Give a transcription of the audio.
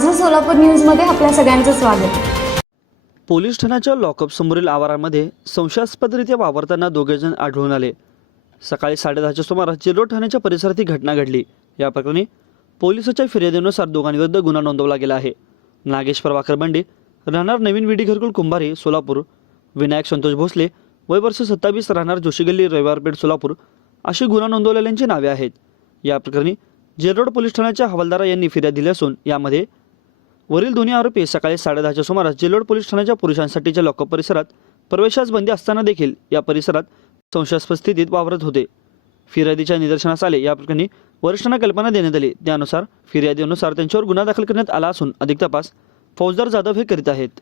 माझं सोलापूर न्यूजमध्ये आपल्या सगळ्यांचं स्वागत। पोलीस ठाण्याच्या लॉकअप समोरील आवारामध्ये संशयास्पदरित्या वावरताना दोघेजण आढळून आले। सकाळी 10:30च्या सुमारास जिल्हा ठाण्याच्या परिसरात ही घटना घडली। या प्रकरणी पोलिसांच्या फिर्यादीनुसार दोघांविरुद्ध गुन्हा नोंदवला गेला आहे। नागेश प्रभाकर बंडे, राहणार नवीन विडी घरकुल कुंभारे सोलापूर, विनायक संतोष भोसले, वय वर्ष 27, राहणार जोशी गल्ली रविवारपेठ सोलापूर अशी गुन्हा नोंदवलेल्यांची नावे आहेत। या प्रकरणी जेलरोड पोलीस ठाण्याच्या हवालदार यांनी फिर्याद दिली असून यामध्ये वरील दोन्ही आरोपी सकाळी 10:30च्या सुमारास जेलरोड पोलीस ठाण्याच्या पुरुषांसाठीच्या लॉकअप परिसरात प्रवेशास बंदी असताना देखील या परिसरात संशयास्पद स्थितीत वावरत होते। फिर्यादीच्या निदर्शनास आले। या प्रकरणी वरिष्ठांना कल्पना देण्यात आली। त्यानुसार फिर्यादीनुसार त्यांच्यावर गुन्हा दाखल करण्यात आला असून अधिक तपास फौजदार जाधव हे करीत आहेत।